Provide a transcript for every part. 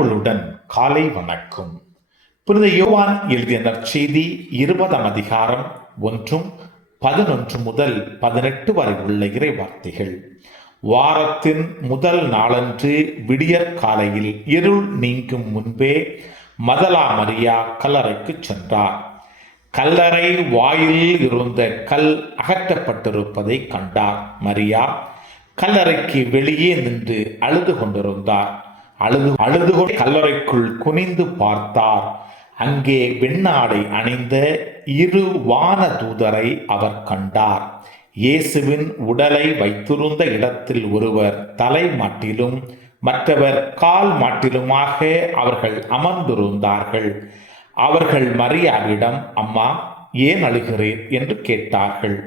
கடவுளுடன் காலை வணக்கம். புனித யோவான் எழுதிய நற்செய்தி 20 அதிகாரம் 1-11 முதல் 18 வரை உள்ள இறை வார்த்தைகள். வாரத்தின் முதல் நாளன்று விடியற் காலையில் இருள் நீங்கும் முன்பே மதலா மரியா கல்லறைக்கு சென்றார். கல்லறை வாயிலில் இருந்த கல் அகற்றப்பட்டிருப்பதை கண்டார். மரியா கல்லறைக்கு வெளியே நின்று அழுது கொண்டிருந்தார். அழுது கல்லறைக்குள் குனிந்து பார்த்தார். அங்கே வெண்ணாடை அணிந்த 2 வான தூதரை அவர் கண்டார். இயேசுவின் உடலை வைத்திருந்த இடத்தில் ஒருவர் தலை மாட்டிலும் மற்றவர் கால் மாட்டிலுமாக அவர்கள் அமர்ந்திருந்தார்கள். அவர்கள் மரியாவிடம், அம்மா, ஏன் அழுகிறீர் என்று கேட்டார்கள்.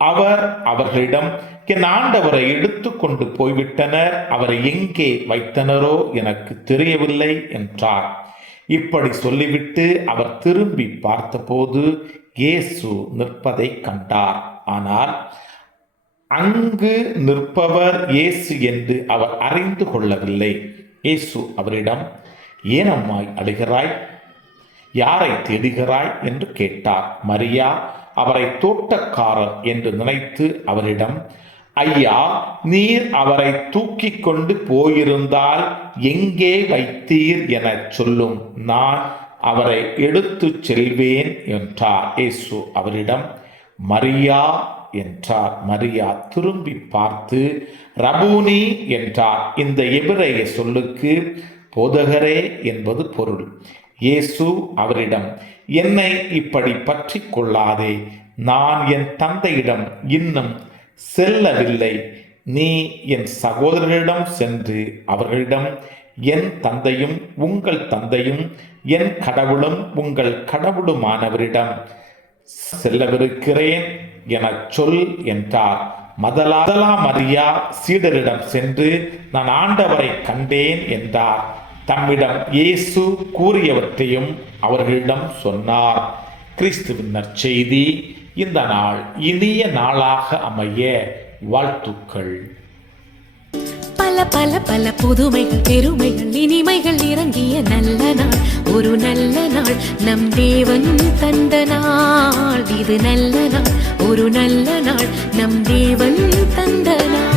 அவர் அவர்களிடம், என் ஆண்டவரை எடுத்து கொண்டு போய்விட்டனர், அவரை எங்கே வைத்தனரோ எனக்கு தெரியவில்லை என்றார். இப்படி சொல்லிவிட்டு அவர் திரும்பி பார்த்தபோது இயேசு நிற்பதை கண்டார். ஆனால் அங்கு நிற்பவர் இயேசு என்று அவர் அறிந்து கொள்ளவில்லை. இயேசு அவரிடம், ஏன் அம்மாய் அழுகிறாய்? யாரை தேடுகிறாய் என்று கேட்டார். மரியா அவரை தோட்டக்காரர் என்று நினைத்து அவரிடம், ஐயா, நீர் அவரை தூக்கி கொண்டு போயிருந்தால் எங்கே வைத்தீர் என சொல்லும், நான் அவரை எடுத்து செல்வேன் என்றார். இயேசு அவரிடம், மரியா என்றார். மரியா திரும்பி பார்த்து ரபூனி என்றார். இந்த எபிரேய சொல்லுக்கு போதகரே என்பது பொருள். இயேசு அவரிடம், என்னை இப்படி பற்றி கொள்ளாதே, நான் என் தந்தையிடம் இன்னும் செல்லவில்லை. நீ என் சகோதரரிடம் சென்று அவர்களிடம், என் தந்தையும் உங்கள் தந்தையும் என் கடவுளும் உங்கள் கடவுளுமானவரிடம் செல்லவிருக்கிறேன் என சொல் என்றார். மதலா மரியா சீடரிடம் சென்று, நான் ஆண்டவரை கண்டேன் என்றார். தம்மிடம் இயேசு கூறியவற்றையும் அவர்களிடம் சொன்னார். கிறிஸ்துவின் நற்செய்தி. இந்த நாள் இனிய நாளாக அமைய வாழ்த்துக்கள். பல பல பல புதுமைகள், பெருமைகள், இனிமைகள் இறங்கிய நல்ல நாள், ஒரு நல்ல நாள், நம் தேவன் தந்த நாள். இது நல்ல நாள், ஒரு நல்ல நாள், நம் தேவன் தந்த நாள்.